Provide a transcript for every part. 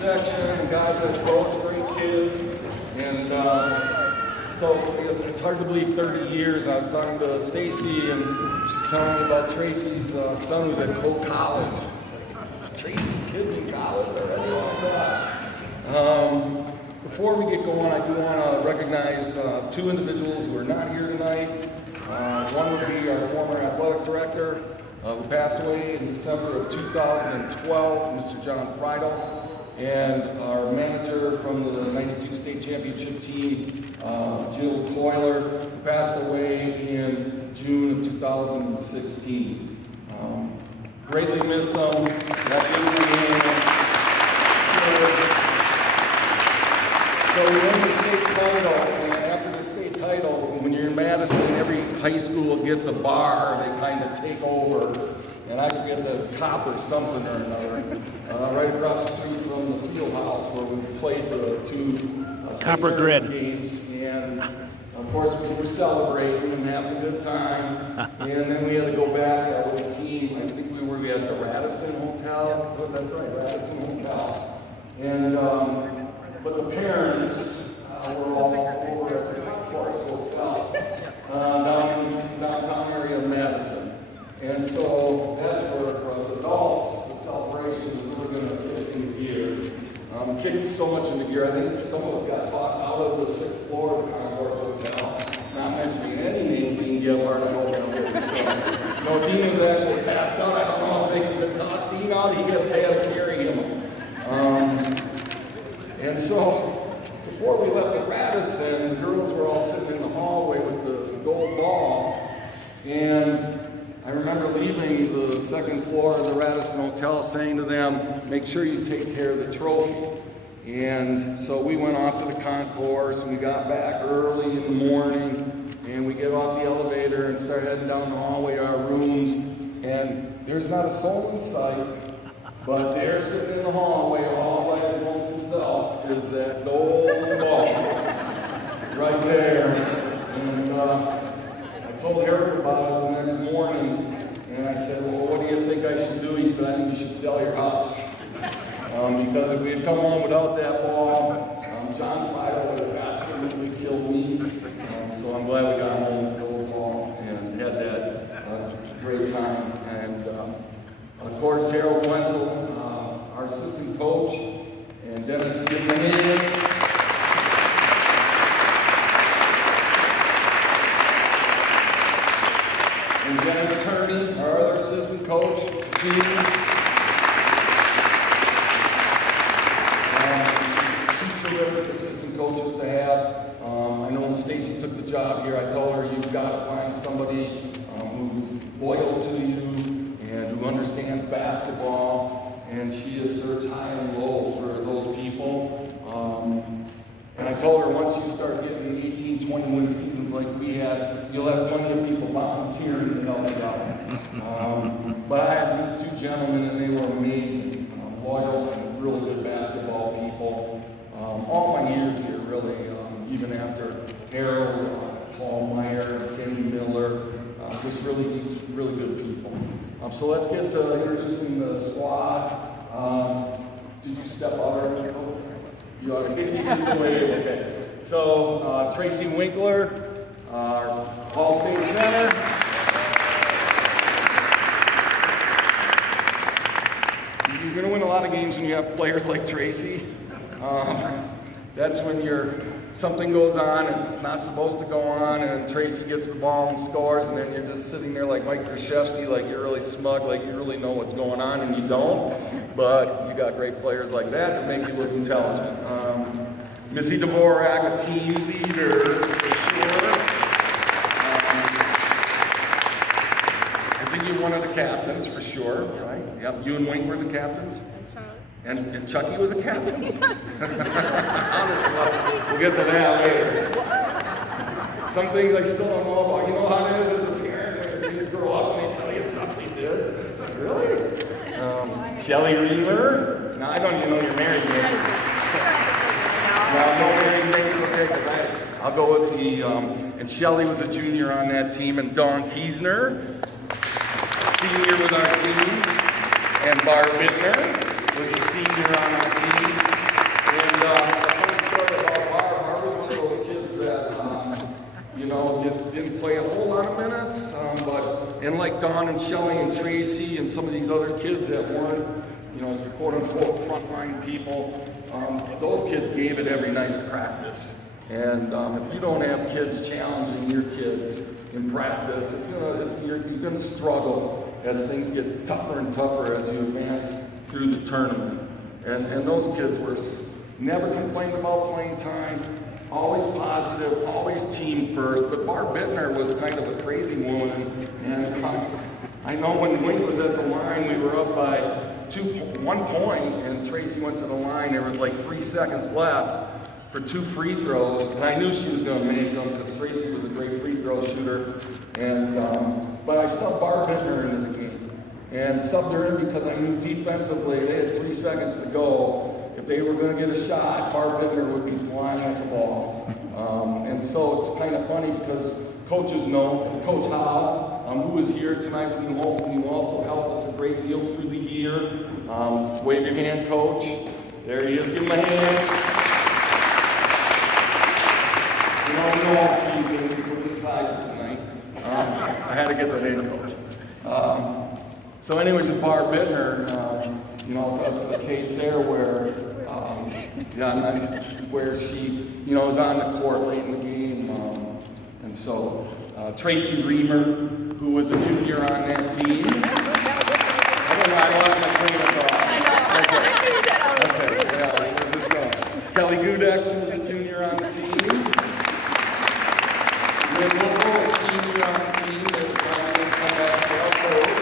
section, and guys that coach, great kids. And so it's hard to believe 30 years. I was talking to Stacy, and she's telling me about Tracy's son who's at Coe College. It's like, Tracy's kids in college already? Oh, God. Before we get going, I do want to recognize two individuals who are not here tonight. One would be our former athletic director, who passed away in December of 2012, Mr. John Friedel. And our manager from the 92 State Championship team, Jill Coyler, who passed away in June of 2016. Greatly miss them. So we won the state title, and after the state title, when you're in Madison, every high school gets a bar, they kind of take over. And I forget the cop or something or another, right across the street from the field house where we played the two Copper Grid games. And of course we were celebrating and having a good time. And then we had to go back with the team. I think we were at the Radisson Hotel. Oh, that's right, Radisson Hotel. And but the parents were all over at the Concourse Hotel down in the downtown area of Madison. And so that's where, for us adults, the celebration is really going to kick into gear. Kicked so much into gear, I think some of us got tossed out of the 6th floor of the Concourse Hotel. Not mentioning any names being Dean Gilbert, I hope I'm getting No, Dean was actually passed out. I don't know if they could toss Dean out. They had to carry him. And so, before we left at Radisson, the girls were all sitting in the hallway with the gold ball. And I remember leaving the 2nd floor of the Radisson Hotel saying to them, make sure you take care of the trophy. And so we went off to the concourse, and we got back early in the morning, and we get off the elevator and start heading down the hallway to our rooms, and there's not a soul in sight, but there sitting in the hallway all by his bones himself is that gold ball right there. And I told Eric about it the next morning, and I said, well, what do you think I should do? He said, I think you should sell your house. Because if we had come home without that ball, John Friedel would have absolutely killed me. So I'm glad we got home with the gold ball and had that great time. And of course, Harold Wenzel, our assistant coach, and Dennis Gibman. And Dennis Turney, our other assistant coach, team. Two terrific assistant coaches to have. I know when Stacy took the job here, I told her you've got to find somebody who's loyal to you and who understands basketball. And she has searched high and low for those people. And I told her once you start getting 18, 20 win seasons like we had, you'll have plenty of people volunteering to help you out. But I had these two gentlemen, and they were amazing, loyal and really good basketball people. All my years here, really, even after Harold, Paul Meyer, Kenny Miller, just really, really good people. So let's get to introducing the squad. Did you step out or you ought to get away. Okay. So Tracy Winkler, our All-State Center. You're going to win a lot of games when you have players like Tracy. That's when something goes on and it's not supposed to go on, and Tracy gets the ball and scores, and then you're just sitting there like Mike Krzyzewski, like you're really smug, like you really know what's going on, and you don't. But you got great players like that to make you look intelligent. Missy Dvorak, a team leader for sure. I think you're one of the captains for sure, right? Yep, you and Wink were the captains. And Chucky was a captain? We'll get to that later. Some things I still don't know about. You know how it is as a parent when you just grow up and they tell you stuff they did? Really? Shelly Reimer? No, I don't even know you're married yet. No married names, okay, because I'll go with the, and Shelly was a junior on that team, and Dawn Kiesner, senior with our team, and Barb Bittner was a senior on our team. like Don and Shelley and Tracy and some of these other kids that weren't, you know, your quote-unquote frontline people, those kids gave it every night at practice. And if you don't have kids challenging your kids in practice, you're gonna struggle as things get tougher and tougher as you advance through the tournament. And those kids were never complained about playing time, always positive, always team first. But Barb Bittner was kind of a crazy woman. And I know when Wink was at the line, we were up by 1 point, and Tracy went to the line. There was like 3 seconds left for 2 free throws, and I knew she was going to make them because Tracy was a great free throw shooter. And but I subbed Barb Bittner in the game, and subbed her in because I knew defensively they had 3 seconds to go. If they were going to get a shot, Barb Bittner would be flying at the ball. And so it's kind of funny because coaches know it's Coach Howe, who is here tonight from New Ulster, who also helped us a great deal through the year. Wave your hand, Coach. There he is. Give him a hand. You know, New Ulster team put this side for tonight. I had to get the name, Coach. So anyways, with Barb Bittner, you know, a case there where, where she, you know, was on the court late in the game. And so, Tracy Reimer, who was a junior on that team. I lost my train of thought. Okay, yeah, let's just go. Kelly Gudex, who was a junior on the team. Woelfel, a senior on the team, that come back to our coach.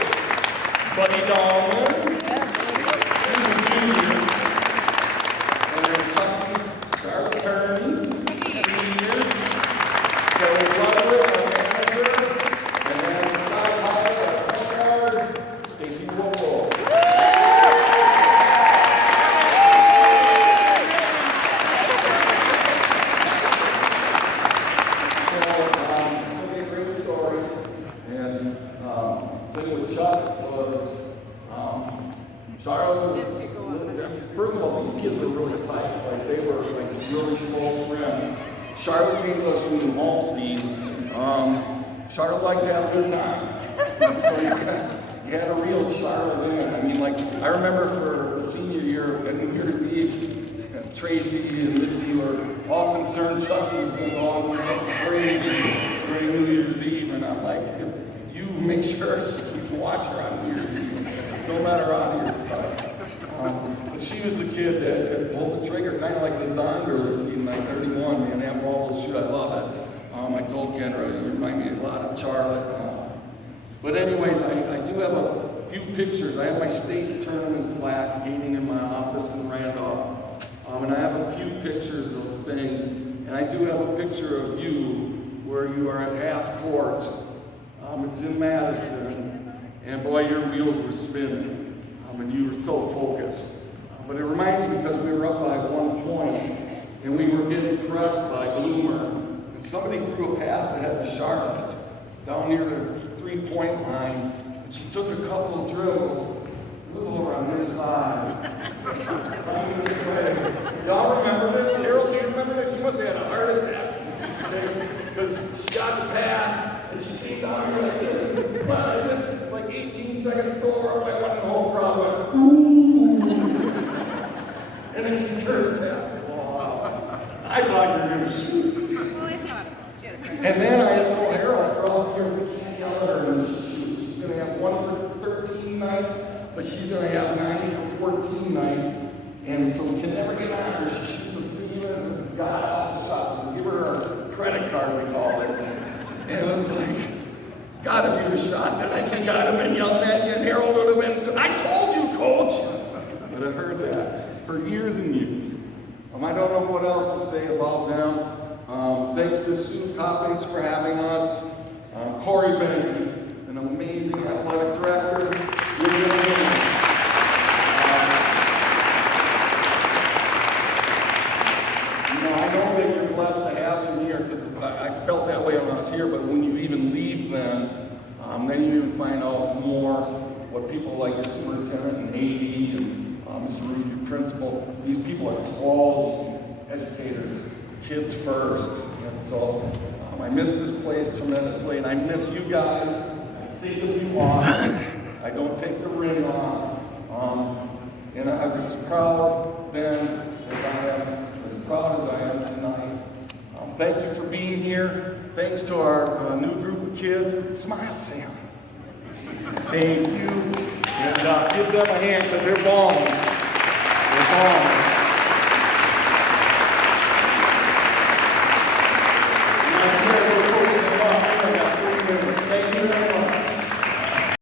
Buddy Dahlman, he's a junior. And then Chuck Carter, senior. Ray Mlada, our manager. And then Sky High, our point guard, Stacy Woelfel. First of all, these kids were really tight. Like they were like really close friends. Charlotte came to us from New Ulster. Charlotte liked to have a good time. And so you had a real Charlotte in. I mean, like I remember for the senior year at New Year's Eve, Tracy and Missy were all concerned Chucky was going to go on with something crazy during New Year's Eve, and I'm like, you make sure you can watch her on New Year's Eve. Don't let her on your side. But she was the kid that could pull the trigger, kind of like the Zonder this season, 931, man, that ball will shoot, I love it. I told Kendra, you remind me a lot of Charlotte. But anyways, I do have a few pictures. I have my state tournament plaque hanging in my office in Randolph. And I have a few pictures of things. And I do have a picture of you where you are at half court. It's in Madison. And boy, your wheels were spinning. And you were so focused. But it reminds me because we were up by 1 point, and we were getting pressed by Bloomer, and somebody threw a pass ahead to Charlotte down near the 3-point line, and she took a couple of dribbles. It was over on this side. Coming this way. Y'all remember this? Harold, do you remember this? You must have had a heart attack. Okay? Because she got the pass, and she came down here like this, and like 18 seconds ago, or I went in the whole crowd went, ooh. And then she turned past the ball out. I thought you were going to shoot. Well, I thought And then I had told Harold, throw here, we can't yell at her when she shoots. She's going to have 1 for 13 nights, but she's going to have 9 for 14 nights. And so we can never get on her. She shoots a 3 minutes with the guy off the shot. Just give her a credit card, we called it. And it was like, God, if you had shot that, I think I'd have been yelling at you, and Harold would have been, I told you, coach. But I've heard that for years and years. I don't know what else to say about them. Thanks to Sue Coppings for having us. Corey Benton, an amazing athletic director. I know that you're blessed to have them here because I felt that way when I was here, but when you even leave them, then you even find out more what people like the superintendent and AD and Mr. Rudy, principal, these people are quality educators, kids first. And so I miss this place tremendously, and I miss you guys. think of you often. I don't take the ring off. And I was as proud then as I am, as proud as I am tonight. Thank you for being here. Thanks to our new group of kids. Smile, Sam. Thank you. And give them a hand because they're balling. They're balling.